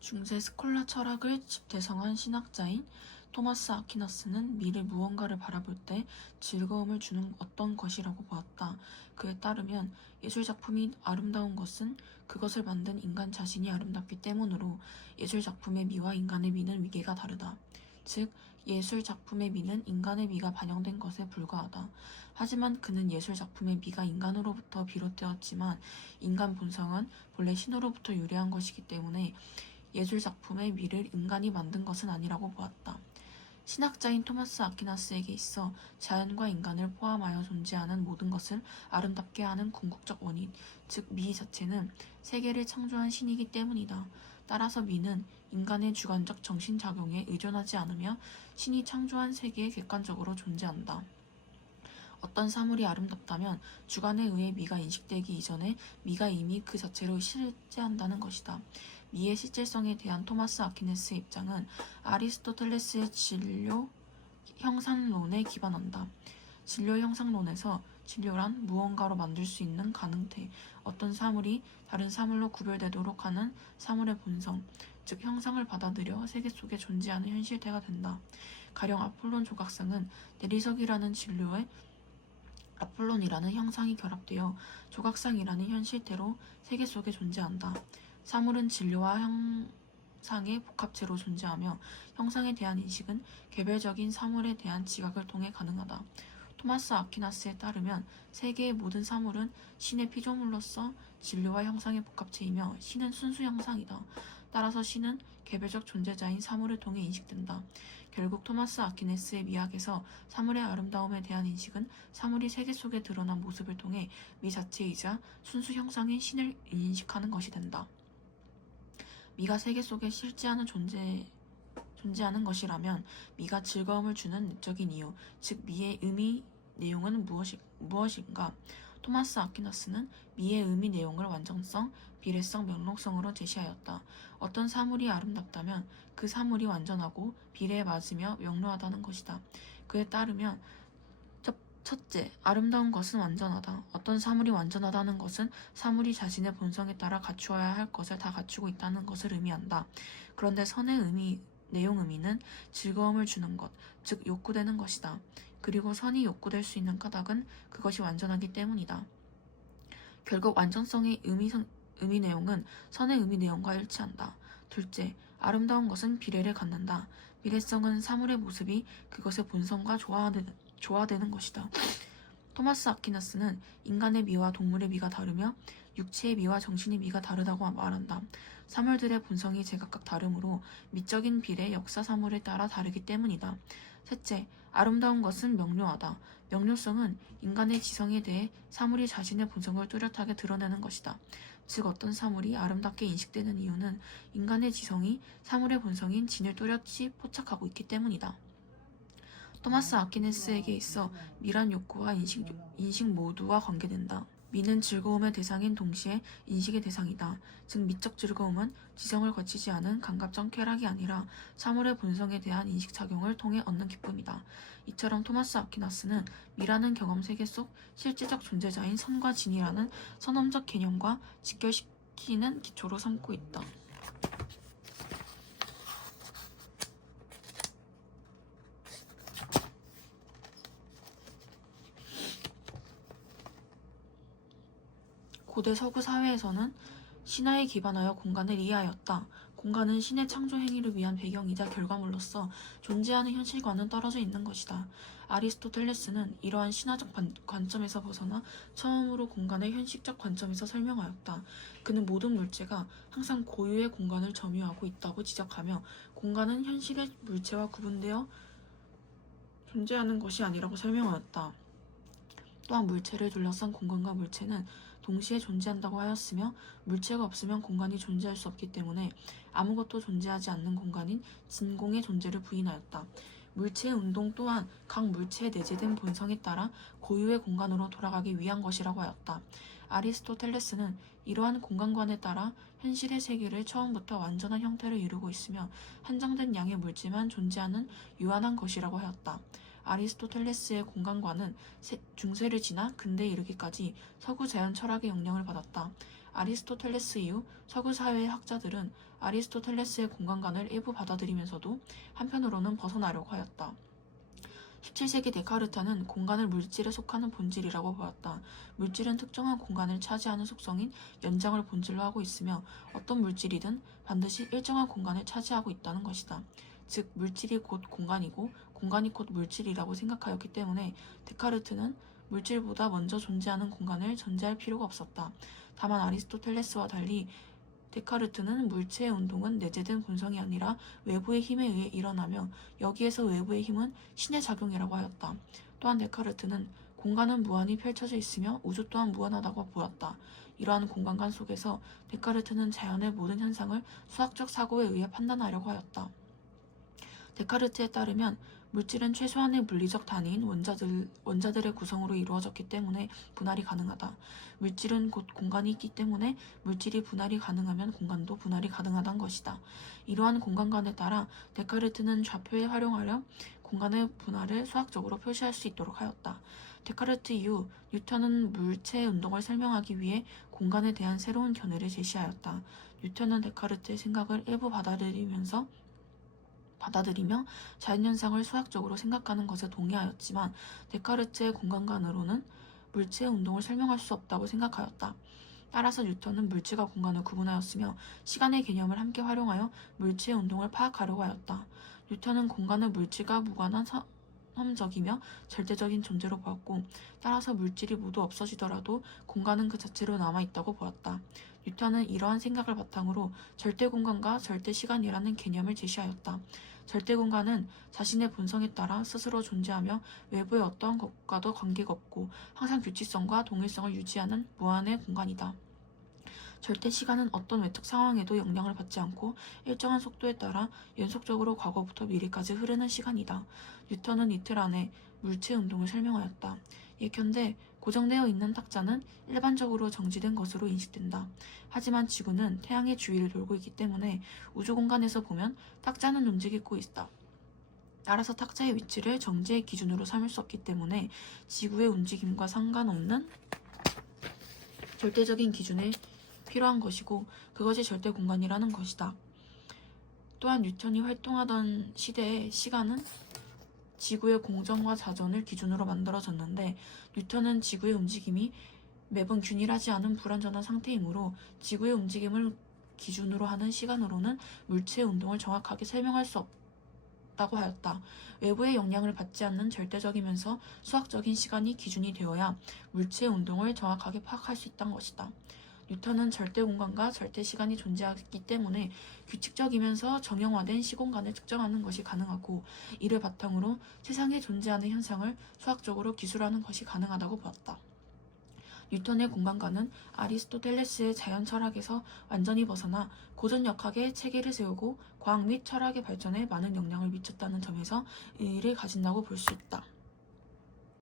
중세 스콜라 철학을 집대성한 신학자인 토마스 아퀴나스는 미를 무언가를 바라볼 때 즐거움을 주는 어떤 것이라고 보았다. 그에 따르면 예술작품이 아름다운 것은 그것을 만든 인간 자신이 아름답기 때문으로 예술작품의 미와 인간의 미는 위계가 다르다. 즉, 예술작품의 미는 인간의 미가 반영된 것에 불과하다. 하지만 그는 예술작품의 미가 인간으로부터 비롯되었지만 인간 본성은 본래 신으로부터 유래한 것이기 때문에 예술작품의 미를 인간이 만든 것은 아니라고 보았다. 신학자인 토마스 아퀴나스에게 있어 자연과 인간을 포함하여 존재하는 모든 것을 아름답게 하는 궁극적 원인, 즉 미 자체는 세계를 창조한 신이기 때문이다. 따라서 미는 인간의 주관적 정신작용에 의존하지 않으며 신이 창조한 세계에 객관적으로 존재한다. 어떤 사물이 아름답다면 주관에 의해 미가 인식되기 이전에 미가 이미 그 자체로 실제한다는 것이다. 미의 실질성에 대한 토마스 아퀴네스의 입장은 아리스토텔레스의 진료 형상론에 기반한다. 진료 형상론에서 진료란 무언가로 만들 수 있는 가능태, 어떤 사물이 다른 사물로 구별되도록 하는 사물의 본성, 즉 형상을 받아들여 세계 속에 존재하는 현실태가 된다. 가령 아폴론 조각상은 대리석이라는 진료에 아폴론이라는 형상이 결합되어 조각상이라는 현실태로 세계 속에 존재한다. 사물은 진료와 형상의 복합체로 존재하며 형상에 대한 인식은 개별적인 사물에 대한 지각을 통해 가능하다. 토마스 아퀴나스에 따르면 세계의 모든 사물은 신의 피조물로서 진료와 형상의 복합체이며 신은 순수 형상이다. 따라서 신은 개별적 존재자인 사물을 통해 인식된다. 결국 토마스 아퀴네스의 미학에서 사물의 아름다움에 대한 인식은 사물이 세계 속에 드러난 모습을 통해 미 자체이자 순수 형상인 신을 인식하는 것이 된다. 미가 세계 속에 실제하는 존재하는 것이라면 미가 즐거움을 주는 내적인 이유, 즉 미의 의미 내용은 무엇인가? 토마스 아퀴나스는 미의 의미 내용을 완전성, 비례성, 명록성으로 제시하였다. 어떤 사물이 아름답다면 그 사물이 완전하고 비례에 맞으며 명료하다는 것이다. 그에 따르면 첫째, 아름다운 것은 완전하다. 어떤 사물이 완전하다는 것은 사물이 자신의 본성에 따라 갖추어야 할 것을 다 갖추고 있다는 것을 의미한다. 그런데 선의 내용 의미는 즐거움을 주는 것, 즉 욕구되는 것이다. 그리고 선이 욕구될 수 있는 까닭은 그것이 완전하기 때문이다. 결국 완전성의 의미 내용은 선의 의미 내용과 일치한다. 둘째, 아름다운 것은 비례를 갖는다. 비례성은 사물의 모습이 그것의 본성과 조화되는 것이다. 토마스 아퀴나스는 인간의 미와 동물의 미가 다르며 육체의 미와 정신의 미가 다르다고 말한다. 사물들의 본성이 제각각 다르므로 미적인 비례 역사 사물에 따라 다르기 때문이다. 셋째, 아름다운 것은 명료하다. 명료성은 인간의 지성에 대해 사물이 자신의 본성을 뚜렷하게 드러내는 것이다. 즉 어떤 사물이 아름답게 인식되는 이유는 인간의 지성이 사물의 본성인 진을 뚜렷이 포착하고 있기 때문이다. 토마스 아퀴네스에게 있어 미란 욕구와 인식 모두와 관계된다. 미는 즐거움의 대상인 동시에 인식의 대상이다. 즉 미적 즐거움은 지성을 거치지 않은 감각적 쾌락이 아니라 사물의 본성에 대한 인식작용을 통해 얻는 기쁨이다. 이처럼 토마스 아퀴나스는 미라는 경험 세계 속 실제적 존재자인 선과 진이라는 선험적 개념과 직결시키는 기초로 삼고 있다. 고대 서구 사회에서는 신화에 기반하여 공간을 이해하였다. 공간은 신의 창조 행위를 위한 배경이자 결과물로서 존재하는 현실과는 떨어져 있는 것이다. 아리스토텔레스는 이러한 신화적 관점에서 벗어나 처음으로 공간의 현실적 관점에서 설명하였다. 그는 모든 물체가 항상 고유의 공간을 점유하고 있다고 지적하며 공간은 현실의 물체와 구분되어 존재하는 것이 아니라고 설명하였다. 또한 물체를 둘러싼 공간과 물체는 동시에 존재한다고 하였으며 물체가 없으면 공간이 존재할 수 없기 때문에 아무것도 존재하지 않는 공간인 진공의 존재를 부인하였다. 물체의 운동 또한 각 물체에 내재된 본성에 따라 고유의 공간으로 돌아가기 위한 것이라고 하였다. 아리스토텔레스는 이러한 공간관에 따라 현실의 세계를 처음부터 완전한 형태를 이루고 있으며 한정된 양의 물질만 존재하는 유한한 것이라고 하였다. 아리스토텔레스의 공간관은 중세를 지나 근대에 이르기까지 서구 자연 철학의 영향을 받았다. 아리스토텔레스 이후 서구 사회의 학자들은 아리스토텔레스의 공간관을 일부 받아들이면서도 한편으로는 벗어나려고 하였다. 17세기 데카르타는 공간을 물질에 속하는 본질이라고 보았다. 물질은 특정한 공간을 차지하는 속성인 연장을 본질로 하고 있으며 어떤 물질이든 반드시 일정한 공간을 차지하고 있다는 것이다. 즉 물질이 곧 공간이고 공간이 곧 물질이라고 생각하였기 때문에 데카르트는 물질보다 먼저 존재하는 공간을 전제할 필요가 없었다. 다만 아리스토텔레스와 달리 데카르트는 물체의 운동은 내재된 본성이 아니라 외부의 힘에 의해 일어나며 여기에서 외부의 힘은 신의 작용이라고 하였다. 또한 데카르트는 공간은 무한히 펼쳐져 있으며 우주 또한 무한하다고 보았다. 이러한 공간관 속에서 데카르트는 자연의 모든 현상을 수학적 사고에 의해 판단하려고 하였다. 데카르트에 따르면 물질은 최소한의 물리적 단위인 원자들의 구성으로 이루어졌기 때문에 분할이 가능하다. 물질은 곧 공간이 있기 때문에 물질이 분할이 가능하면 공간도 분할이 가능하다는 것이다. 이러한 공간관에 따라 데카르트는 좌표에 활용하여 공간의 분할을 수학적으로 표시할 수 있도록 하였다. 데카르트 이후 뉴턴은 물체의 운동을 설명하기 위해 공간에 대한 새로운 견해를 제시하였다. 뉴턴은 데카르트의 생각을 일부 받아들이며 자연현상을 수학적으로 생각하는 것에 동의하였지만 데카르트의 공간관으로는 물체의 운동을 설명할 수 없다고 생각하였다. 따라서 뉴턴은 물질과 공간을 구분하였으며 시간의 개념을 함께 활용하여 물체의 운동을 파악하려고 하였다. 뉴턴은 공간을 물질과 무관한 선험적이며 절대적인 존재로 보았고 따라서 물질이 모두 없어지더라도 공간은 그 자체로 남아있다고 보았다. 뉴턴은 이러한 생각을 바탕으로 절대공간과 절대시간이라는 개념을 제시하였다. 절대공간은 자신의 본성에 따라 스스로 존재하며 외부의 어떠한 것과도 관계가 없고 항상 규칙성과 동일성을 유지하는 무한의 공간이다. 절대시간은 어떤 외적 상황에도 영향을 받지 않고 일정한 속도에 따라 연속적으로 과거부터 미래까지 흐르는 시간이다. 뉴턴은 이틀 안에 물체 운동을 설명하였다. 예컨대 고정되어 있는 탁자는 일반적으로 정지된 것으로 인식된다. 하지만 지구는 태양의 주위를 돌고 있기 때문에 우주 공간에서 보면 탁자는 움직이고 있다. 따라서 탁자의 위치를 정지의 기준으로 삼을 수 없기 때문에 지구의 움직임과 상관없는 절대적인 기준에 필요한 것이고 그것이 절대 공간이라는 것이다. 또한 뉴턴이 활동하던 시대의 시간은 지구의 공전과 자전을 기준으로 만들어졌는데 뉴턴은 지구의 움직임이 매번 균일하지 않은 불완전한 상태이므로 지구의 움직임을 기준으로 하는 시간으로는 물체의 운동을 정확하게 설명할 수 없다고 하였다. 외부의 영향을 받지 않는 절대적이면서 수학적인 시간이 기준이 되어야 물체의 운동을 정확하게 파악할 수 있다는 것이다. 뉴턴은 절대 공간과 절대 시간이 존재하기 때문에 규칙적이면서 정형화된 시공간을 측정하는 것이 가능하고 이를 바탕으로 세상에 존재하는 현상을 수학적으로 기술하는 것이 가능하다고 보았다. 뉴턴의 공간관은 아리스토텔레스의 자연 철학에서 완전히 벗어나 고전역학의 체계를 세우고 과학 및 철학의 발전에 많은 영향을 미쳤다는 점에서 의의를 가진다고 볼 수 있다.